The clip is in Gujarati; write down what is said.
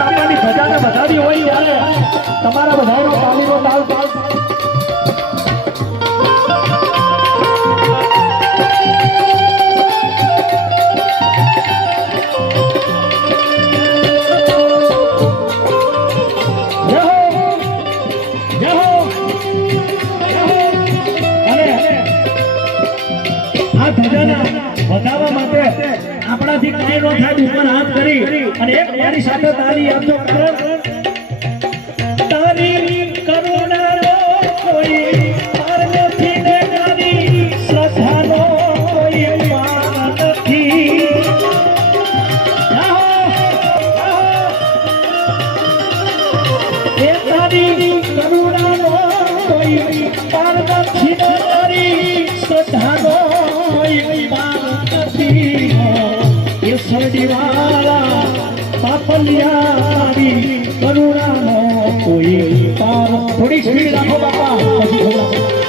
આપણી પ્રજાને વધારી હોય ત્યારે તમારા બધાનો તાલીનો તાલ તાલ વધારવા માટે આપણાથી કાંઈ ન થાય ઉપર હાથ કરી અને એક મારી સાથે તાળી આપજો તારી કરુણાનો કોઈ પાર નથી ને તારી શ્રદ્ધાનો કોઈ પાર નથી એ તારી કરુણાનો કોઈ પાર નથી ને તારી શ્રદ્ધાનો વાળા પાપલિયારી કરુણાનો કોઈ પાર થોડી સ્પીડ રાખો બાપા પછી